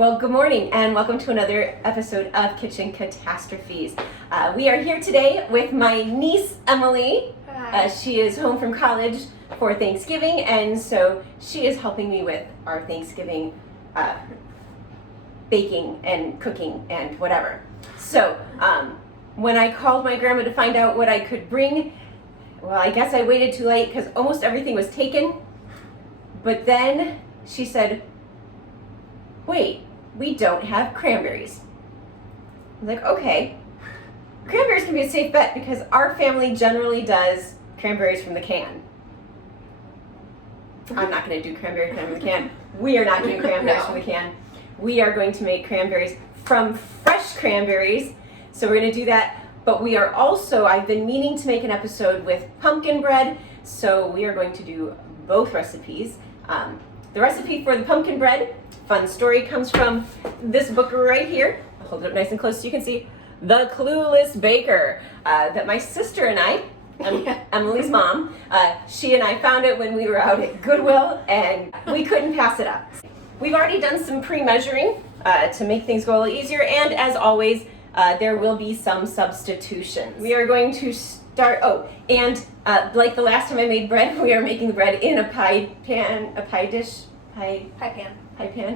Well, good morning and welcome to another episode of Kitchen Catastrophes. We are here today with my niece, Emily. She is home from college for Thanksgiving, and so she is helping me with our Thanksgiving baking and cooking and whatever. So when I called my grandma to find out what I could bring, well, I guess I waited too late because almost everything was taken. But then she said, wait, we don't have cranberries. I was like, okay. Cranberries can be a safe bet because our family generally does cranberries from the can. I'm not going to do cranberry from the can. We are not doing cranberries from the can. We are going to make cranberries from fresh cranberries. So we're going to do that. But we are also, I've been meaning to make an episode with pumpkin bread. So we are going to do both recipes. The recipe for the pumpkin bread, fun story, comes from this book right here. I'll hold it up nice and close so you can see. The Clueless Baker, that my sister and I, Emily's mom, she and I found it when we were out at Goodwill and we couldn't pass it up. We've already done some pre-measuring to make things go a little easier, and as always, there will be some substitutions. We are going to start, like the last time I made bread, we are making the bread in a pie pan, okay. Yeah.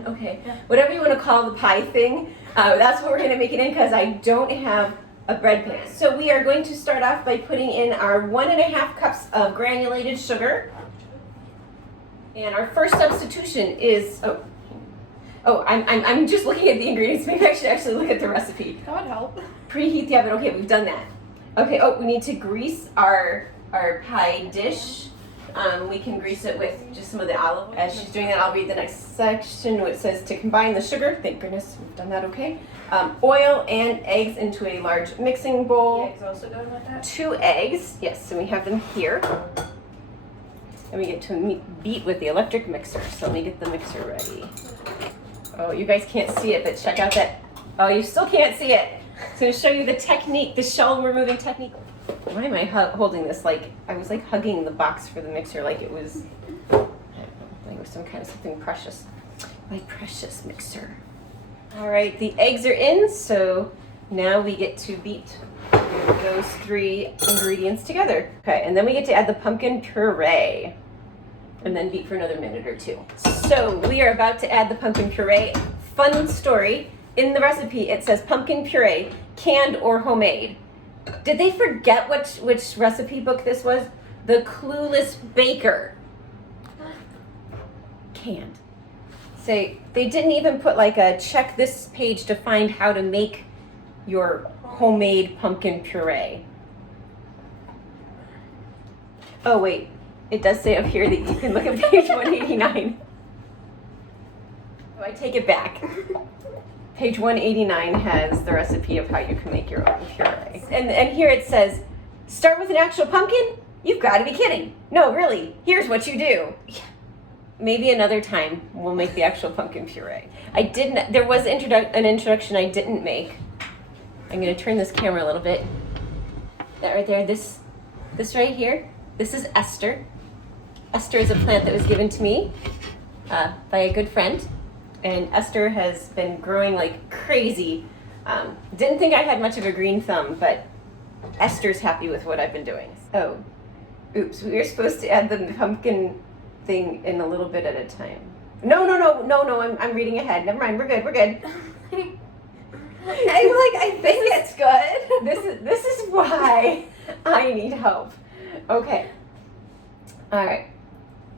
Whatever you want to call the pie thing, that's what we're going to make it in because I don't have a bread pan. So we are going to start off by putting in our 1.5 cups of granulated sugar. And our first substitution is, I'm just looking at the ingredients. Maybe I should actually look at the recipe. That would help. Preheat the oven. Okay, we've done that. Okay, we need to grease our pie dish. We can grease it with just some of the olive oil. As she's doing that, I'll read the next section where it says to combine the sugar. Thank goodness we've done that okay. Oil and eggs into a large mixing bowl. The eggs also going with that? 2 eggs, yes, and we have them here. And we get to beat with the electric mixer. So let me get the mixer ready. Oh, you guys can't see it, but check out that. Oh, you still can't see it. So to show you the technique, the shell removing technique. Why am I holding this like I was like hugging the box for the mixer like it was, I don't know, like it was some kind of something precious. My precious mixer. All right, the eggs are in, so now we get to beat those 3 ingredients together. Okay, and then we get to add the pumpkin puree and then beat for another minute or 2. So we are about to add the pumpkin puree. Fun story, in the recipe it says pumpkin puree, canned or homemade. Did they forget which recipe book this was? The Clueless Baker. Canned. Say, they didn't even put like a check this page to find how to make your homemade pumpkin puree. Oh wait, it does say up here that you can look at page 189. So I take it back. Page 189 has the recipe of how you can make your own puree. And here it says, start with an actual pumpkin? You've got to be kidding. No, really, here's what you do. Maybe another time we'll make the actual pumpkin puree. There was an introduction I didn't make. I'm going to turn this camera a little bit. That right there, this right here, this is Esther. Esther is a plant that was given to me by a good friend. And Esther has been growing like crazy. Didn't think I had much of a green thumb, but Esther's happy with what I've been doing. Oh, oops, we were supposed to add the pumpkin thing in a little bit at a time. No, I'm reading ahead. Never mind, we're good. I think it's good. This is why I need help. Okay. All right.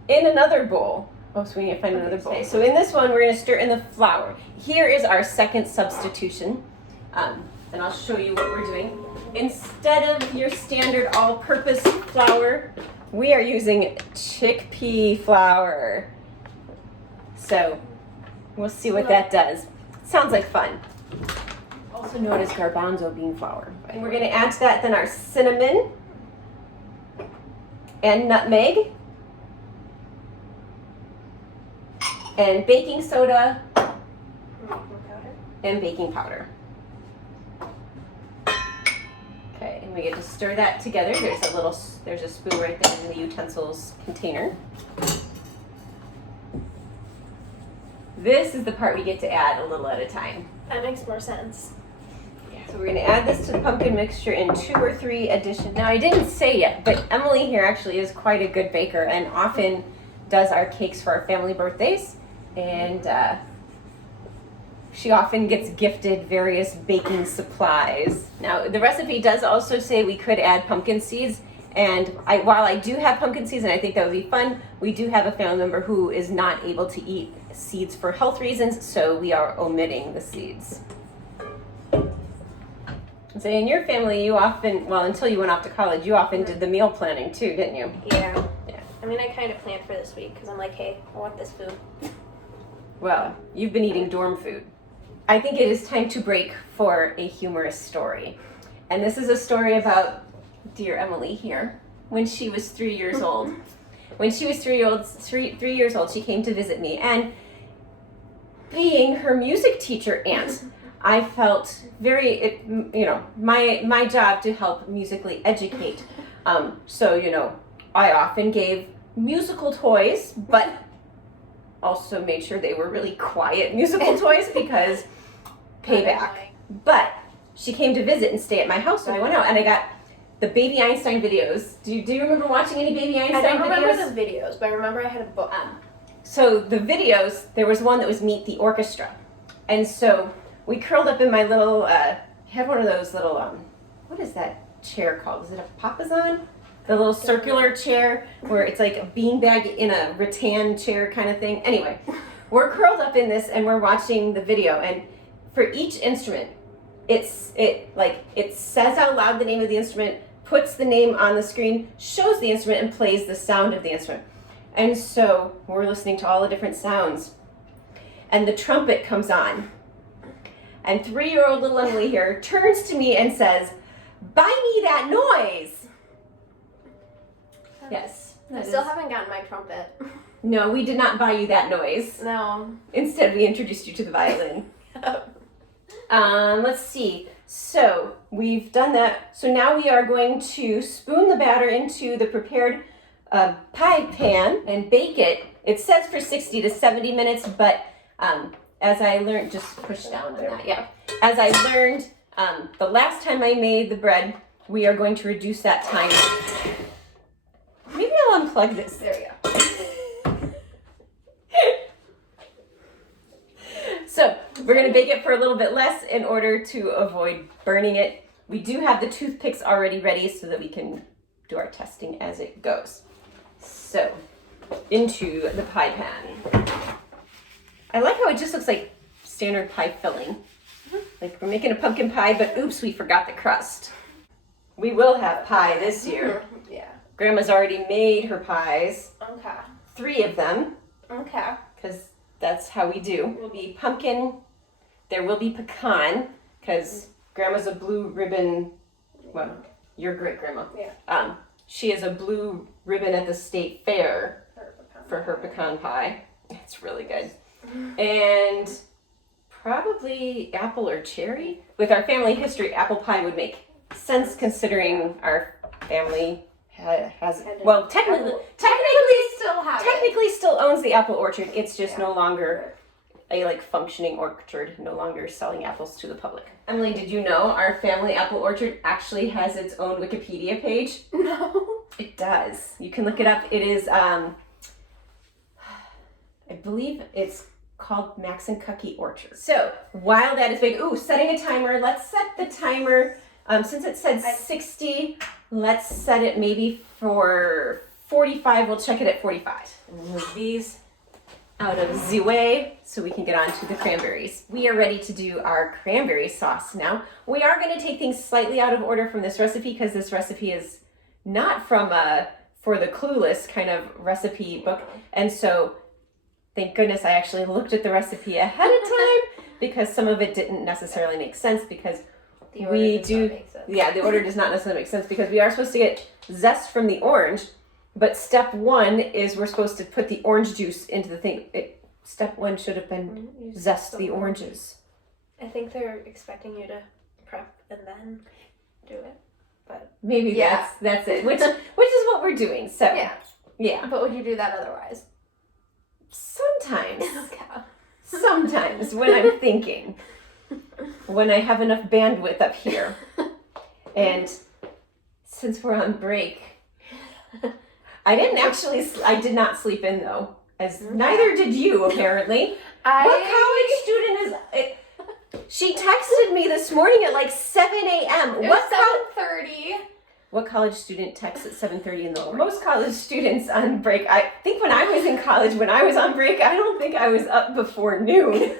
In another bowl. Oh, so we need to find another bowl. So in this one, we're going to stir in the flour. Here is our second substitution, and I'll show you what we're doing. Instead of your standard all-purpose flour, we are using chickpea flour. So we'll see what that does. Sounds like fun. Also known as garbanzo bean flour. And we're going to add to that then our cinnamon and nutmeg. And baking soda and baking powder. Okay, and we get to stir that together. There's a spoon right there in the utensils container. this is the part we get to add a little at a time. That makes more sense. So we're going to add this to the pumpkin mixture in 2 or 3 additions. Now I didn't say yet, but Emily here actually is quite a good baker and often does our cakes for our family birthdays. And she often gets gifted various baking supplies. Now the recipe does also say we could add pumpkin seeds. And while I do have pumpkin seeds and I think that would be fun, we do have a family member who is not able to eat seeds for health reasons, so we are omitting the seeds. So in your family, you often, well, until you went off to college, you often did the meal planning too, didn't you? Yeah. Yeah. I mean, I kind of planned for this week because I'm like, hey, I want this food. Well, you've been eating dorm food. I think it is time to break for a humorous story. And this is a story about dear Emily here when she was 3 years old. When she was 3 years old, she came to visit me. And being her music teacher aunt, I felt very, my job to help musically educate. So, I often gave musical toys, but also made sure they were really quiet musical toys because payback. But she came to visit and stay at my house, so I went out and I got the Baby Einstein videos. Do you remember watching any Baby Einstein videos? I don't remember the videos, but I remember I had a book. So the videos, there was one that was Meet the Orchestra. And so we curled up in my little, had one of those little, what is that chair called? Is it a papasan? The little circular chair where it's like a beanbag in a rattan chair kind of thing. Anyway, we're curled up in this and we're watching the video. And for each instrument, it says out loud the name of the instrument, puts the name on the screen, shows the instrument, and plays the sound of the instrument. And so we're listening to all the different sounds. And the trumpet comes on. And 3-year-old little Emily here turns to me and says, "Buy me that noise." Yes. I still haven't gotten my trumpet. No, we did not buy you that noise. No. Instead, we introduced you to the violin. Let's see. So we've done that. So now we are going to spoon the batter into the prepared pie pan and bake it. It says for 60 to 70 minutes, but as I learned, just push down on that, yeah. As I learned the last time I made the bread, we are going to reduce that time. Maybe I'll unplug this. There we go. So we're going to bake it for a little bit less in order to avoid burning it. We do have the toothpicks already ready so that we can do our testing as it goes. So into the pie pan. I like how it just looks like standard pie filling. Like we're making a pumpkin pie, but oops, we forgot the crust. We will have pie this year. Yeah. Grandma's already made her pies. Okay. 3 of them. Okay. Because that's how we do. It will be pumpkin. There will be pecan, because Grandma's a blue ribbon. Well, your great grandma. Yeah. She is a blue ribbon at the state fair for her pecan pie. It's really good. And probably apple or cherry. With our family history, apple pie would make sense considering our family has, well, technically still owns the apple orchard. It's just no longer a functioning orchard, no longer selling apples to the public. Emily, did you know our family apple orchard actually has its own Wikipedia page? No. It does. You can look it up. It is, I believe it's called Max and Cookie Orchard. So while that is big, setting a timer. Let's set the timer. Since it said 60, let's set it maybe for 45. We'll check it at 45. And move these out of the way so we can get on to the cranberries. We are ready to do our cranberry sauce now. We are going to take things slightly out of order from this recipe because this recipe is not from a For the Clueless kind of recipe book. And so thank goodness I actually looked at the recipe ahead of time because some of it didn't necessarily make sense because the order does not necessarily make sense because we are supposed to get zest from the orange, but step 1 is we're supposed to put the orange juice into the thing. Step 1 should have been zest the oranges. I think they're expecting you to prep and then do it, but maybe that's it. Which is what we're doing. So yeah. But would you do that otherwise? Sometimes. Okay. Sometimes when I'm thinking, when I have enough bandwidth up here. And since we're on break, I did not sleep in though, as neither did you apparently. What college student is it? She texted me this morning at like 7 a.m. It was 7:30. What college student texts at 7:30 in the morning? Most college students on break, I think when I was in college, when I was on break, I don't think I was up before noon.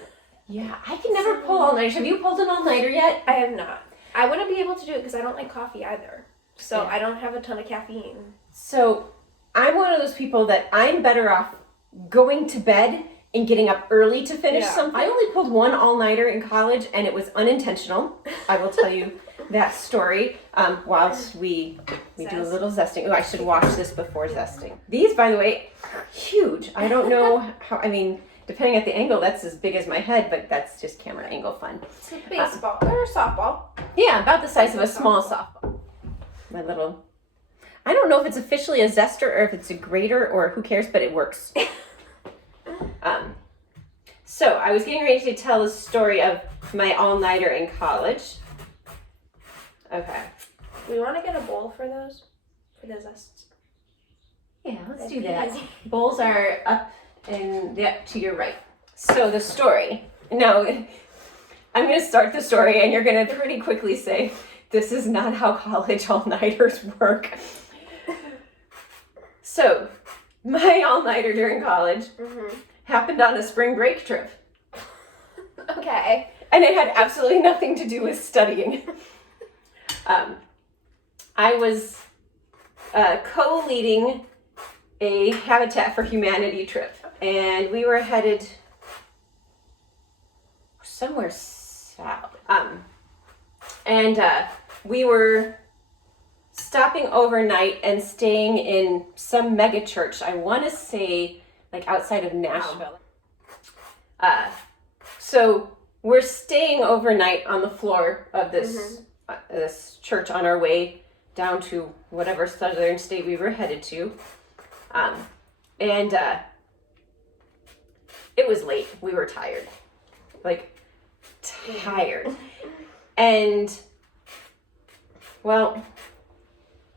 Yeah, I can never pull all-nighters. Have you pulled an all-nighter yet? I have not. I wouldn't be able to do it because I don't like coffee either. So Yeah. I don't have a ton of caffeine. So I'm one of those people that I'm better off going to bed and getting up early to finish something. I only pulled one all-nighter in college, and it was unintentional. I will tell you that story whilst we do a little zesting. Oh, I should wash this before zesting. These, by the way, are huge. I don't know how, I mean, depending at the angle, that's as big as my head, but that's just camera angle fun. It's a baseball or a softball. Yeah, about the size of a small softball. My little, I don't know if it's officially a zester or if it's a grater or who cares, but it works. So I was getting ready to tell the story of my all-nighter in college. Okay. We want to get a bowl for those? For the zests? Yeah, let's That'd do be that. easy. Bowls are up and to your right. So the story. No, I'm going to start the story and you're going to pretty quickly say, this is not how college all-nighters work. So, my all-nighter during college happened on a spring break trip. Okay. And it had absolutely nothing to do with studying. I was co-leading a Habitat for Humanity trip, and we were headed somewhere south. And we were stopping overnight and staying in some mega church. I want to say like outside of Nashville. So we're staying overnight on the floor of this this church on our way down to whatever southern state we were headed to. And it was late. We were tired. Like, tired. And, well,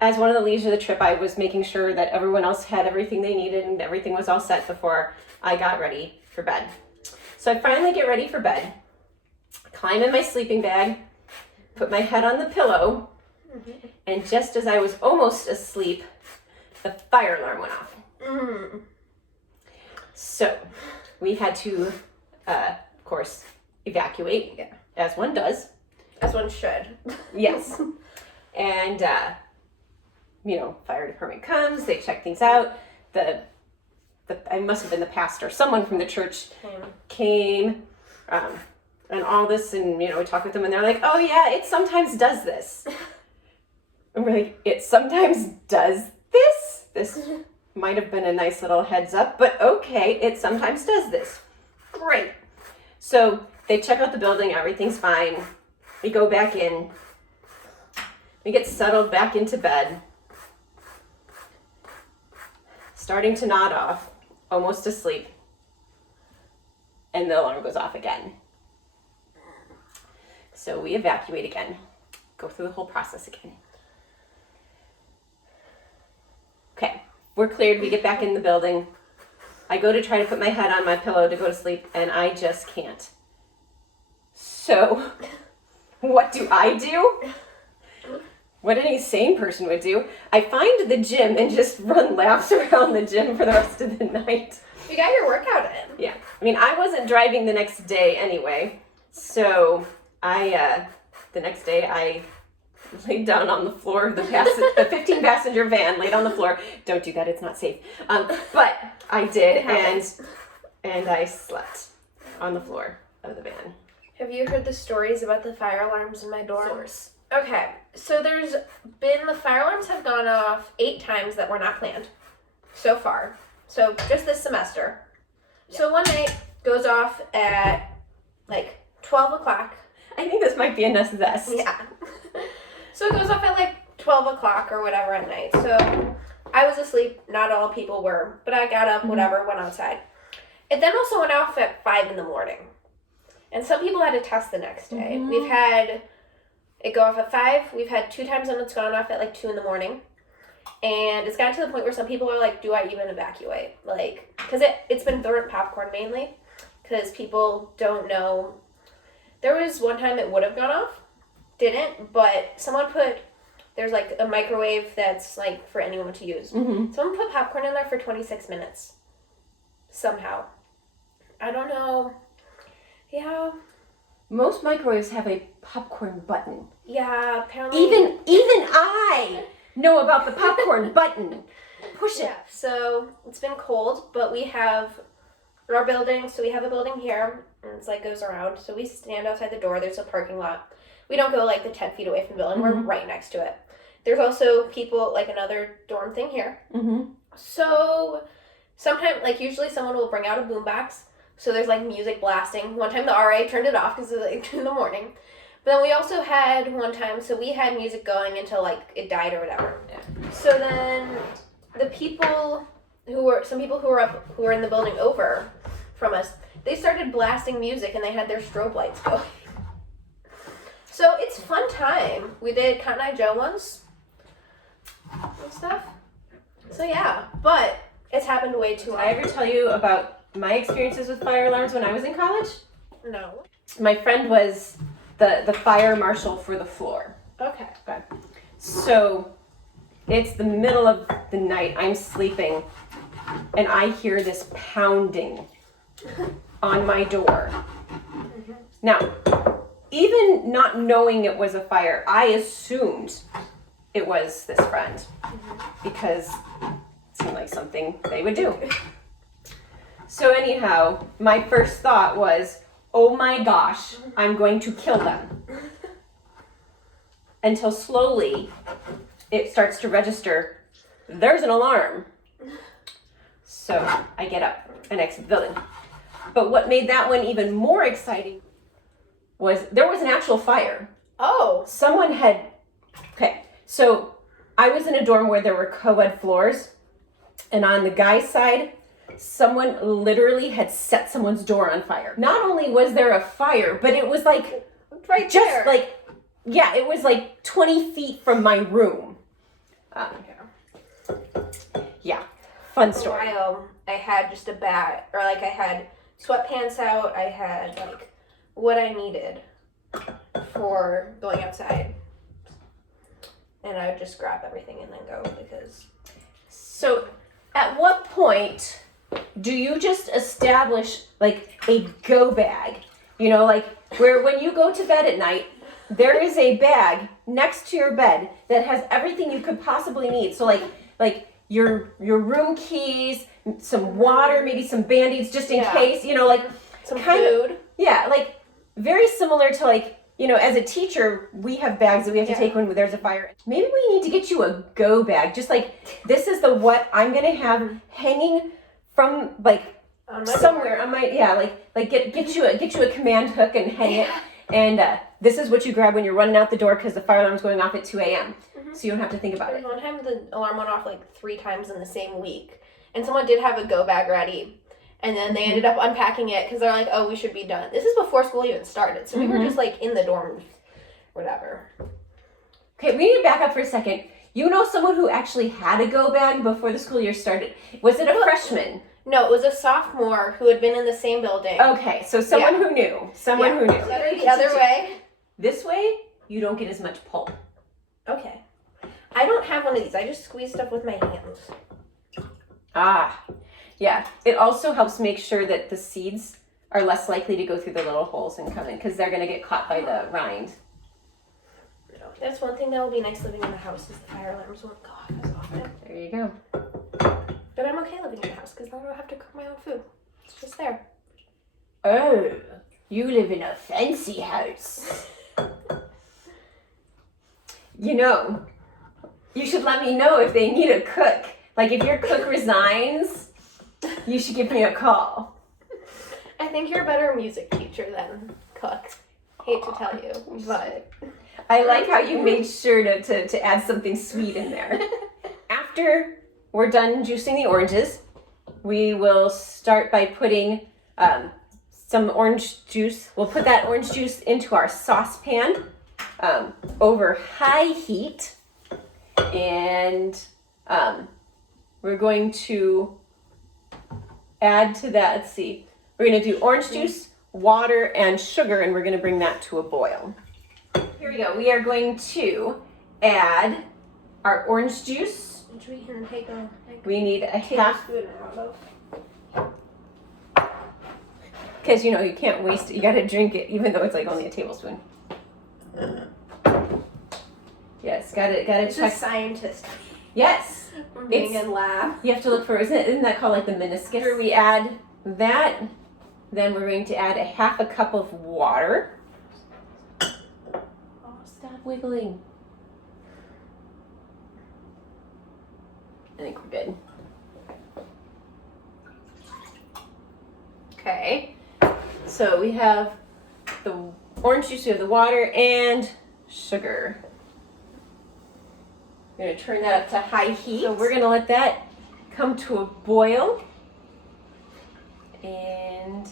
as one of the leaders of the trip, I was making sure that everyone else had everything they needed and everything was all set before I got ready for bed. So I finally get ready for bed, climb in my sleeping bag, put my head on the pillow, and just as I was almost asleep, the fire alarm went off. So we had to, of course, evacuate, as one does. As one should. Yes. And, fire department comes, they check things out. I must have been the pastor, someone from the church came, and all this, and, we talk with them, and they're like, oh yeah, it sometimes does this. And we're like, it sometimes does this? This might have been a nice little heads up, but okay, it sometimes does this. Great. So they check out the building, everything's fine. We go back in. We get settled back into bed. Starting to nod off, almost asleep. And the alarm goes off again. So we evacuate again. Go through the whole process again. Okay, we're cleared. We get back in the building. I go to try to put my head on my pillow to go to sleep, and I just can't. So, what do? What any sane person would do? I find the gym and just run laps around the gym for the rest of the night. You got your workout in. Yeah. I mean, I wasn't driving the next day anyway, so the next day I laid down on the floor of the 15-passenger van, laid on the floor. Don't do that, it's not safe. But I did, and I slept on the floor of the van. Have you heard the stories about the fire alarms in my dorm? Okay, so the fire alarms have gone off 8 times that were not planned so far. So just this semester. Yeah. So one night goes off at like 12 o'clock. I think this might be enough zest. Yeah. So it goes off at like 12 o'clock or whatever at night. So I was asleep. Not all people were, but I got up, whatever, went outside. It then also went off at 5 in the morning. And some people had to test the next day. Mm-hmm. We've had it go off at 5. We've had 2 times when it's gone off at like 2 in the morning. And it's gotten to the point where some people are like, do I even evacuate? Like, because it's been burnt popcorn mainly. Because people don't know. There was one time it would have gone off. Didn't. But someone there's like a microwave that's like for anyone to use. Mm-hmm. Someone put popcorn in there for 26 minutes. Somehow. I don't know. Yeah. Most microwaves have a popcorn button. Yeah, apparently. Even I know about the popcorn button. Push it. Yeah, so it's been cold, but we have our building. So we have a building here, and it's like goes around. So we stand outside the door. There's a parking lot. We don't go like the 10 feet away from the building. Mm-hmm. We're right next to it. There's also people, like another dorm thing here. Mm-hmm. So sometimes, like usually someone will bring out a boombox. So there's like music blasting. One time the RA turned it off because it was like in the morning. But then we also had one time, so we had music going until like it died or whatever. Yeah. So then the people who were in the building over from us, they started blasting music and they had their strobe lights going. So it's fun time. We did Cotton Eye Joe once and stuff. So yeah, but it's happened way too Did often. I ever tell you about my experiences with fire alarms when I was in college? No. My friend was the fire marshal for the floor. Okay. So it's the middle of the night. I'm sleeping and I hear this pounding on my door. Mm-hmm. Now, even not knowing it was a fire, I assumed it was this friend because it seemed like something they would do. So anyhow, my first thought was, oh my gosh, I'm going to kill them. Until slowly it starts to register, there's an alarm. So I get up and exit the building. But what made that one even more exciting was there was an actual fire. Oh. Okay, so I was in a dorm where there were co-ed floors, and on the guy's side, someone literally had set someone's door on fire. Not only was there a fire, but it was like Right just there. like, yeah, it was like 20 feet from my room. Yeah, fun For a story. while, I had just a bat, or like I had sweatpants out. I had like what I needed for going outside, and I would just grab everything and then go because. So at what point do you just establish like a go bag? You know, like where when you go to bed at night, there is a bag next to your bed that has everything you could possibly need. So like your room keys, some water, maybe some Band-Aids just in case, you know, like Some kind food. of, yeah, like very similar to like, you know, as a teacher, we have bags that we have to take when there's a fire. Maybe we need to get you a go bag. Just like, this is the what I'm going to have hanging from like somewhere on my, like get you a command hook and hang it. And this is what you grab when you're running out the door because the fire alarm's going off at 2 a.m. So you don't have to think about it. One time the alarm went off like 3 times in the same week, and someone did have a go bag ready, and then they ended up unpacking it because they're like, oh, we should be done. This is before school even started, so we were just like in the dorm, whatever. Okay, we need to back up for a second. You know someone who actually had a go bag before the school year started. Was it a freshman? No, it was a sophomore who had been in the same building. Okay, so someone who knew. Someone who knew. The other way. This way, you don't get as much pulp. Okay. I don't have one of these. I just squeeze stuff with my hands. Ah, yeah. It also helps make sure that the seeds are less likely to go through the little holes and come in because they're going to get caught by the rind. That's one thing that will be nice living in the house is the fire alarms won't go off as often. There you go. But I'm okay living in the house because then I don't have to cook my own food. It's just there. Oh, you live in a fancy house. You know, you should let me know if they need a cook. Like if your cook resigns, you should give me a call. I think you're a better music teacher than cook. Hate to tell you, but... I like how you made sure to add something sweet in there. After we're done juicing the oranges, we will start by putting some orange juice. We'll put that orange juice into our saucepan over high heat. And we're going to add to that, let's see, we're going to do orange juice, water, and sugar, and we're going to bring that to a boil. Here we go. We are going to add our orange juice. Which we can take a We need a half, spoon out of. because you know you can't waste it. You got to drink it, even though it's like only a tablespoon. Yes, got to It's check. a scientist. Yes, Being in lab. you have to look for. Isn't that called like the meniscus? After we add that, then we're going to add a half a cup of water. Oh, stop wiggling. I think we're good. Okay, so we have the orange juice, we have the water, and sugar. We're going to turn that up to high heat. So we're going to let that come to a boil. And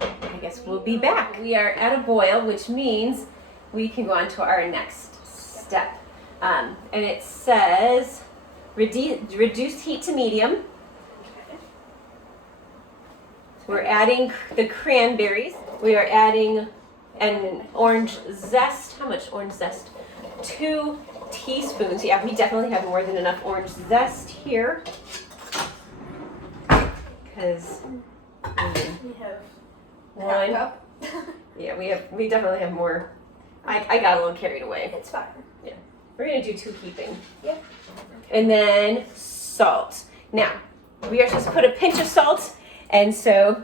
I guess we'll be back. We are at a boil, which means we can go on to our next step. And it says reduced heat to medium. So we're adding the cranberries. We are adding an orange zest. How much orange zest? 2 teaspoons. Yeah, we definitely have more than enough orange zest here. Because We have one. cup. Yeah, we definitely have more. I got a little carried away. It's fine. We're gonna do 2 heaping. Yeah. And then salt. Now, we are supposed to put a pinch of salt, and so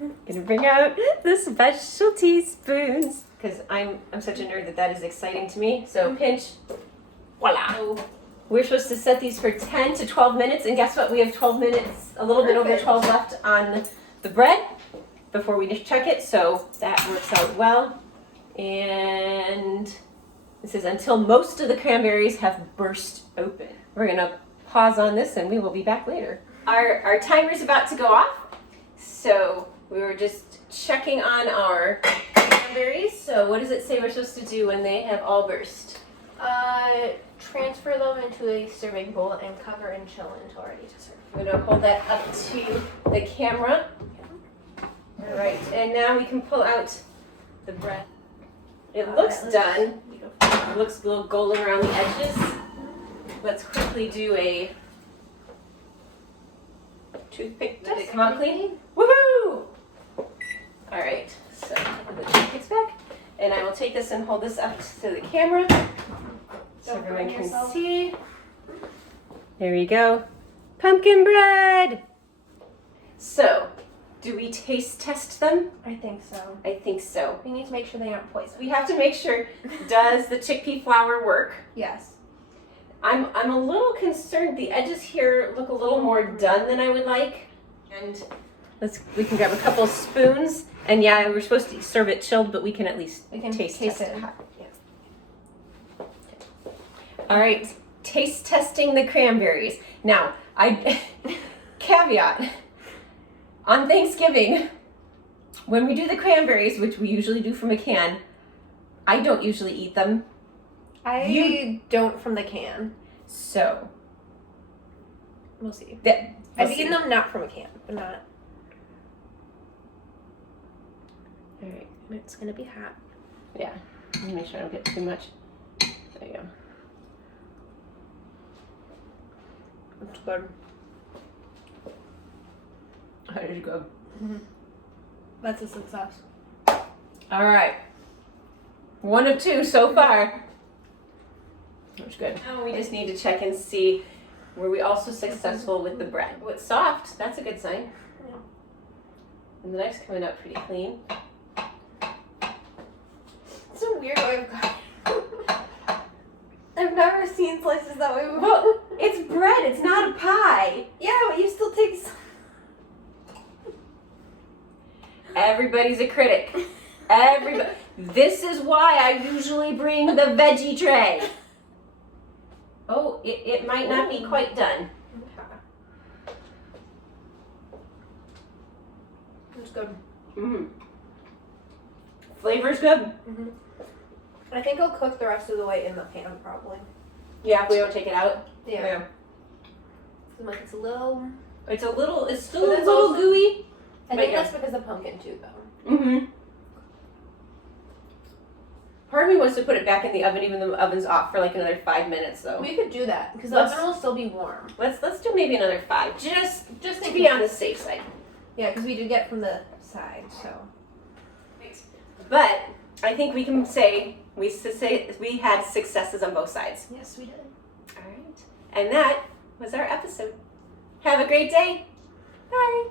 I'm gonna bring out the special teaspoons because I'm such a nerd that is exciting to me. So pinch, voila. We're supposed to set these for 10 to 12 minutes, and guess what? We have 12 minutes, a little bit over 12 left on the bread before we just check it, so that works out well. And it says until most of the cranberries have burst open. We're gonna pause on this and we will be back later. Our timer's about to go off, so we were just checking on our cranberries. So what does it say we're supposed to do when they have all burst? Transfer them into a serving bowl and cover and chill until ready to serve. I'm gonna hold that up to the camera. All right, and now we can pull out the bread. It looks done. It looks a little golden around the edges. Let's quickly do a toothpick. Did it come out clean? Woohoo! All right, so put the toothpicks back, and I will take this and hold this up to the camera so everyone can see. There you go. Pumpkin bread! So, do we taste test them? I think so. I think so. We need to make sure they aren't poison. We have to make sure, does the chickpea flour work? Yes. I'm a little concerned. The edges here look a little more done than I would like. And we can grab a couple spoons. And yeah, we're supposed to serve it chilled, but we can at least taste test it. Yeah. All right, taste testing the cranberries. Now, caveat, on Thanksgiving, when we do the cranberries, which we usually do from a can, I don't usually eat them. I don't from the can. So, We'll see. I've eaten them not from a can, but not. All right. It's gonna be hot. Yeah. Let me make sure I don't get too much. There you go. It's good. That is good. Mm-hmm. That's a success. All right. 1 of 2 so far. That's good. Now we just need to check and see, were we also successful with the bread? Oh, it's soft. That's a good sign. Yeah. And the knife's coming out pretty clean. It's a weird way of cooking. I've never seen slices that way before. Well, it's bread. It's not a pie. Yeah, but you still take some. Everybody's a critic. Everybody. This is why I usually bring the veggie tray. Oh, it might not be quite done. It's good. Mm-hmm. Flavor's good. Mm-hmm. I think I'll cook the rest of the way in the pan, probably. Yeah, if we don't take it out. Yeah. Like it's a little. It's still But a it's little also- gooey. I But think yeah. that's because of pumpkin too, though. Mm-hmm. Part of me wants to put it back in the oven, even though the oven's off for like another 5 minutes, though. We could do that because the Let's- oven will still be warm. Let's do maybe another 5, just Just to in be case. on the safe side. Yeah, because we did get from the side, so. But I think we can say we had successes on both sides. Yes, we did. All right, and that was our episode. Have a great day. Bye.